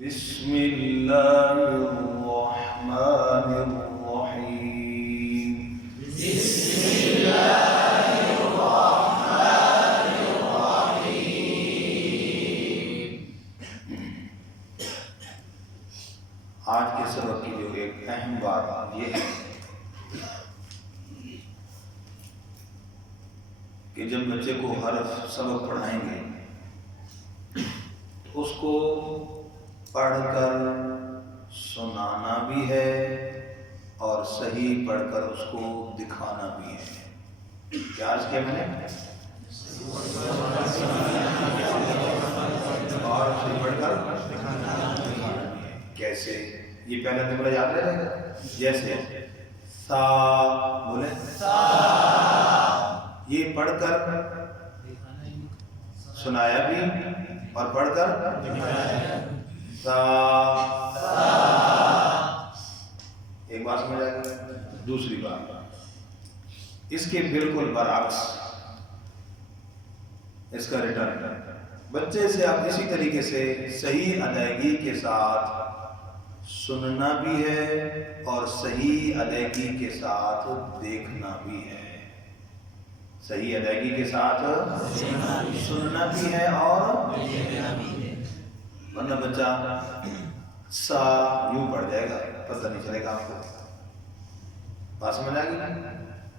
بسم اللہ الرحمن الرحیم بسم اللہ الرحمن الرحیم۔ آج کے سبق کی جو ایک اہم بات یہ ہے کہ جب بچے کو حرف سبق پڑھائیں گے تو اس کو پڑھ کر سنانا بھی ہے اور صحیح پڑھ کر اس کو دکھانا بھی ہے۔ کیا عرض کیا میں نے؟ اور صحیح پڑھ کر دکھانا بھی ہے۔ کیسے؟ یہ پہلا جملہ یاد رہے گا، جیسے سا بولے سا، یہ پڑھ کر سنایا بھی اور پڑھ کر سا۔ ایک بات سمجھ آئے گی۔ دوسری بات اس کے بالکل برعکس، اس کا ریٹرن بچے سے آپ اسی طریقے سے صحیح ادائیگی کے ساتھ سننا بھی ہے اور صحیح ادائیگی کے ساتھ دیکھنا بھی ہے۔ صحیح ادائیگی کے ساتھ سننا بھی ہے اور ورنہ بچہ سا یوں پڑھ جائے گا، پتہ نہیں چلے گا آپ کو۔ بات سمجھ آ گئی؟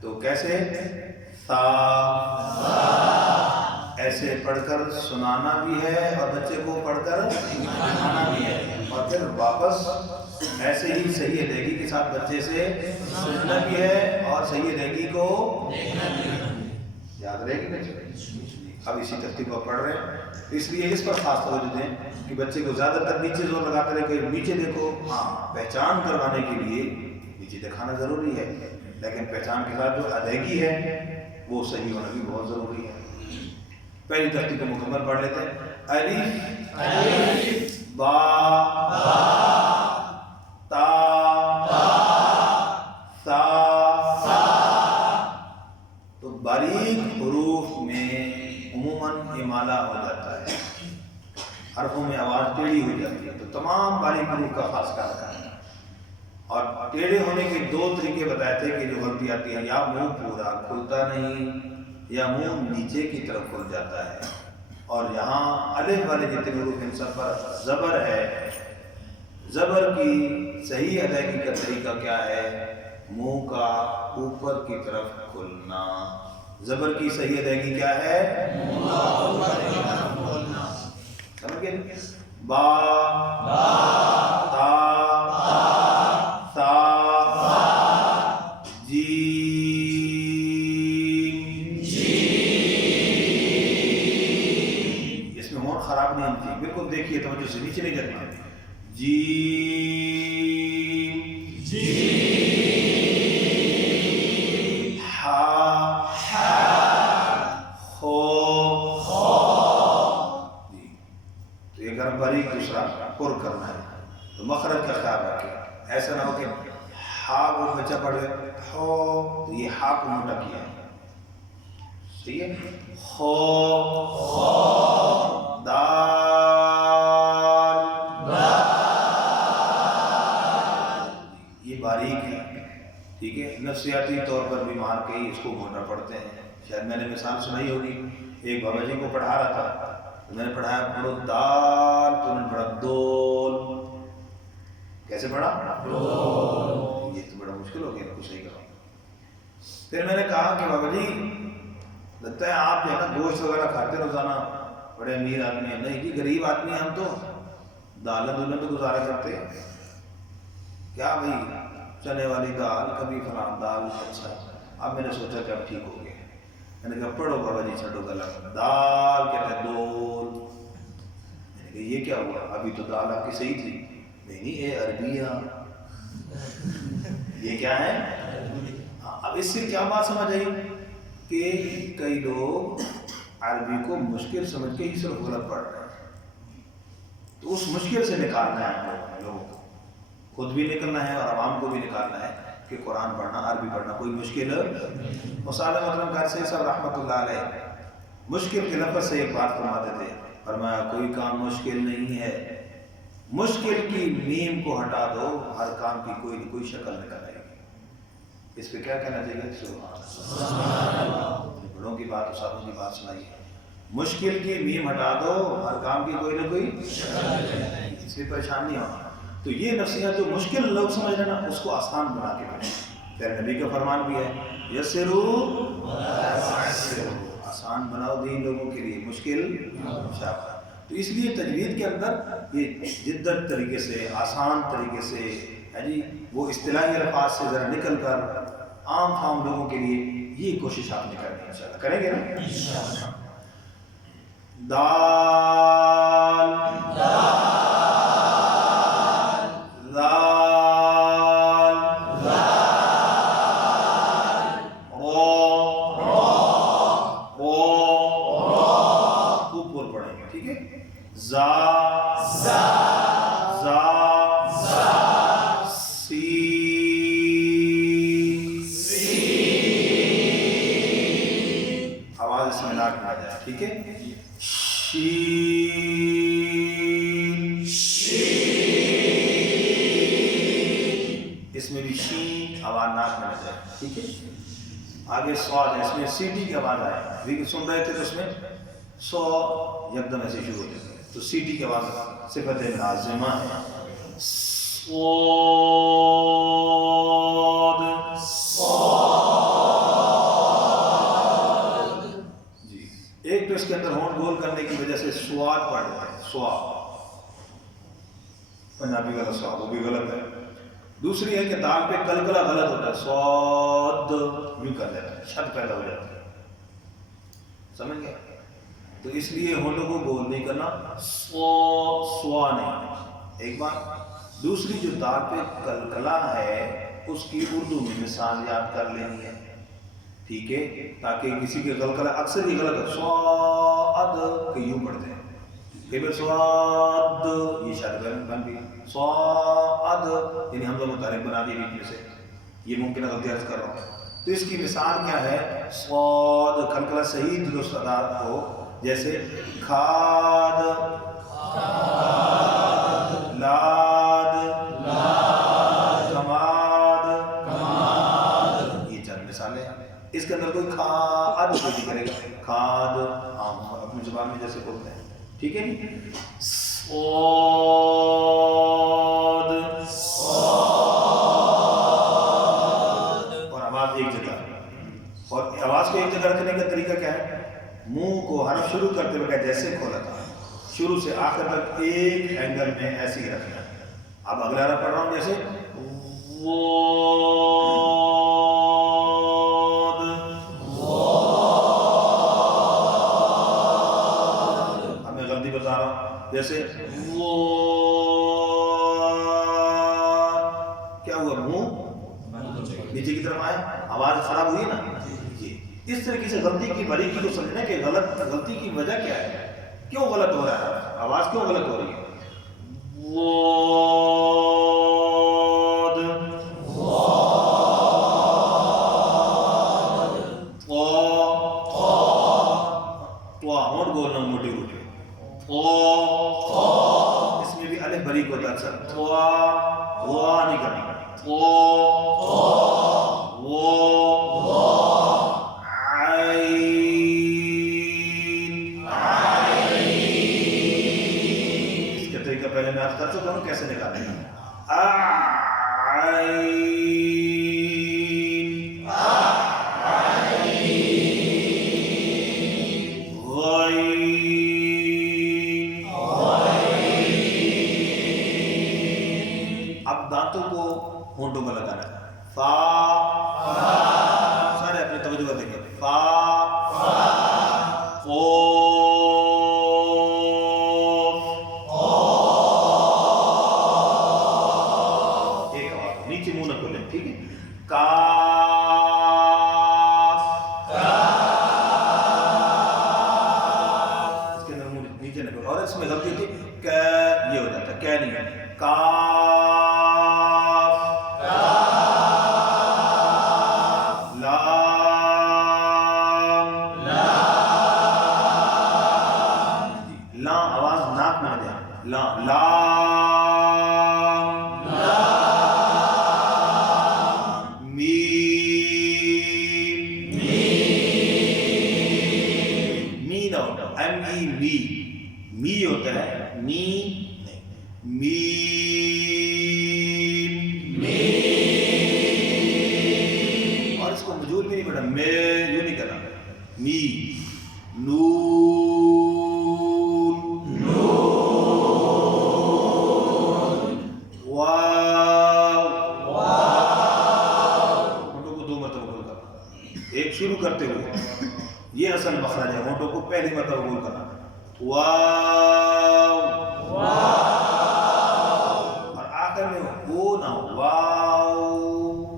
تو کیسے؟ سا ایسے پڑھ کر سنانا بھی ہے اور بچے کو پڑھ کر دکھانا بھی ہے، اور پھر واپس ایسے ہی صحیح ادائیگی کے ساتھ بچے سے سننا بھی ہے اور صحیح ادائیگی کو یاد رہے گی بچے۔ اب اسی ترتیب پر پڑھ رہے ہیں، اس لیے اس پر خاص توجہ دیں کہ بچے کو زیادہ تر نیچے زور لگاتے رہے کہ نیچے دیکھو۔ ہاں، پہچان کروانے کے لیے نیچے دکھانا ضروری ہے، لیکن پہچان کے ساتھ جو ادائیگی ہے وہ صحیح ہونا بھی بہت ضروری ہے۔ پہلی ترتیب کو مکمل پڑھ لیتے ہیں۔ الف با تا سا۔ تو باریک حروف میں عموماً امالہ ہو جاتا ہے، حرفوں میں آواز ٹیڑھی ہو جاتی ہے، تو تمام باریک حروف کا خاص خیال رکھنا ہے۔ اور ٹیڑھے ہونے کے دو طریقے بتائے تھے کہ جو غلطی آتی ہے، یا منہ پورا کھلتا نہیں یا منہ نیچے کی طرف کھل جاتا ہے۔ اور یہاں الف والے جتنے حروف ان سب پر زبر ہے، زبر کی صحیح ادائیگی کا طریقہ کیا ہے؟ منہ کا اوپر کی طرف کھلنا۔ زبر کی صحیح ادائیگی کیا ہے؟ منہ کا اوپر کی طرف کھلنا۔ سمجھ گئے؟ با تا سا جیم۔ اس میں ہون خراب نہیں ہوتی، بالکل دیکھیے توجہ سے، نیچے نہیں جانا۔ جیم ہا خو۔ تو یہ گرم باریک دوسرا پر کرنا ہے، تو مخرج کا خیال رکھیں، ایسا نہ ہو کہ ہا وہ بچہ پڑھ گئے ہو تو یہ ہا کو موٹا کیا، صحیح ہے؟ خو دال یہ باریک ہے، ٹھیک ہے؟ نفسیاتی طور پر بیمار کئی اس کو موٹا پڑھتے ہیں۔ شاید میں نے مثال سنائی ہوگی، ایک بابا جی کو پڑھا رہا تھا، میں نے پڑھایا پڑھو دال، تو انہوں نے پڑھا دول۔ کیسے پڑھا؟ دول۔ یہ تو بڑا مشکل ہو گیا، کچھ صحیح کرو۔ پھر میں نے کہا کہ بابا جی لگتا ہے آپ جو ہے نا گوشت وغیرہ کھاتے روزانہ، بڑے امیر آدمی ہیں۔ نہیں جی، غریب آدمی ہیں ہم، تو دالیں دولیں تو گزارا کرتے ہیں۔ کیا بھائی چنے والی دال، کبھی فلاں دال۔ اچھا، اب میں نے سوچا کہ اب ٹھیک ہو گیا، میں نے کہا پڑھو بابا جی چھڑو گلا، دال کہتے ہیں دول۔ میں نے کہا یہ کیا ہوا؟ ابھی تو دال آپ کی صحیح تھی۔ نہیں اے عربیہ، یہ کیا ہے؟ اب اس سے کیا بات سمجھ آئی کہ کئی لوگ عربی کو مشکل سمجھ کے ہی صرف غلط پڑھ رہے ہیں، تو اس مشکل سے نکالنا ہے ہم لوگوں کو، خود بھی نکلنا ہے اور عوام کو بھی نکالنا ہے کہ قرآن پڑھنا، عربی پڑھنا کوئی مشکل ہے۔ مصالح مطلب گھر سے سب رحمۃ اللہ علیہ مشکل کے لفظ سے ایک بات فرماتے تھے، فرمایا کوئی کام مشکل نہیں ہے مشکل کی میم کو ہٹا دو، ہر کام کی کوئی نہ کوئی شکل نکل آئے گی۔ اس پہ کیا کہنا چاہیے؟ سبحان اللہ۔ بڑوں کی بات، استادوں کی بات سنائیے، مشکل کی میم ہٹا دو، ہر کام کی کوئی نہ کوئی شکل نکل آئے گی، اس میں پریشان نہیں ہونا۔ تو یہ نصیحت جو مشکل لوگ سمجھ رہے نا، اس کو آسان بنا کے پڑھیں۔ پھر نبی کا فرمان بھی ہے یسرو، آسان بناؤ دین لوگوں کے لیے، مشکل شاپ۔ تو اس لیے تجوید کے اندر یہ جدت طریقے سے، آسان طریقے سے ہے جی، وہ اصطلاحی الفاظ سے ذرا نکل کر عام فام لوگوں کے لیے یہ کوشش آپ نے کرنی ہے، انشاءاللہ کریں گے نا انشاءاللہ۔ دال ٹھیک ہے، شین، اس میں بھی شین آواز ناک میں آ جائے، ٹھیک ہے۔ آگے سواد ہے، اس میں سی ٹی کی آواز آئے، لیکن سن رہے تھے تو اس میں سو یکدم ایسے شروع ہو جاتے ہیں، تو سی ٹی کی آواز صفت لازمہ ہے۔ اس کے اندر ہونٹ گول کرنے کی وجہ سے سواد پڑھ رہے ہیں، سواد پنجابی والا سواد، وہ بھی غلط ہے۔ دوسری ہے کہ دال پہ کلکلا غلط ہوتا ہے، سواد یوں کر لیتا ہے، شد پیدا ہو جاتا ہے، سمجھ گئے؟ تو اس لیے ہونٹوں کو گول نہیں کرنا، سوا نہیں، ایک بات۔ دوسری جو دال پہ کلکلا ہے اس کی اردو میں مثال یاد کر لینی ہے، ٹھیک ہے، تاکہ کسی کے غلطہ اکثر یہ غلط ہے، سواد کہ یوں پڑھتے ہیں، کئی بار سواد یہ شاید بن بھی سواد یعنی حمزہ متحرک بنا دی بیچ میں سے، یہ ممکن ہے غلطی عرض کر رہا ہوں۔ تو اس کی مثال کیا ہے؟ سواد کلکلا صحیح درست ادا ہو، جیسے کھاد، لاد، کماد، یہ چند مثالیں۔ اس کے اندر کوئی کھاد نہیں کرے گا، کھاد ہم اپنی زبان میں جیسے بولتے ہیں، ٹھیک ہے۔ اور آواز ایک جگہ، اور آواز کو ایک جگہ رکھنے کا طریقہ کیا ہے؟ منہ کو حرف شروع کرتے ہوئے جیسے کھولا تھا، شروع سے آخر تک ایک اینگل میں ایسے ہی رکھنا ہے۔ اب اگلا حرف پڑھ رہا ہوں جیسے جیسے وہ کیا ہوا، منہ نیچے کی طرف آیا، آواز خراب ہوئی نا۔ یہ اس طریقے سے غلطی کی باریکی کو سمجھنا کہ غلطی کی وجہ کیا ہے، کیوں غلط ہو رہا ہے، آواز کیوں غلط ہو رہی ہے۔ ہونٹ بولنا موٹی موٹی، اس میں بھی الف بریک ہوتا ہے اکثر، نہیں کرنا، اس کا طریقہ پہلے میں آپ کر چکا ہوں، کیسے نکالیں گا؟ ہونٹوں کو لگانا ہے، فا، سارے اپنی توجہ دیکھیں، فا، ایک آواز نیچے منہ نہ کھولیں، ٹھیک ہے۔ کاف، اس کے اندر منہ نیچے نہ کھولیں، اور اس میں غلطی تھی کہ یہ ہو جاتا ہے، کہ نہیں ہے، دیں لام میم می نہ ہوتا ایم ای می می ہوتا ہے نی نہیں میم اور اس کو مجھول بھی نہیں پڑھا میں یوں نہیں کرنا می نون واو ہونٹوں کو 2 مرتبہ گول کرنا ایک شروع کرتے ہوئے یہ اصل مخرج ہے ہونٹوں کو پہلی مرتبہ گول کرنا واو اور آخر میں او نہ ہو واو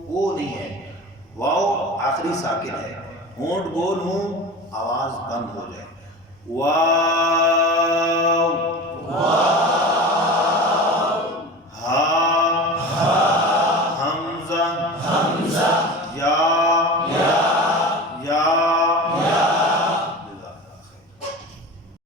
او نہیں ہے واو آخری ساکن ہے ہونٹ گول ہوں آواز بند ہو جائے واو ہا حمزہ یا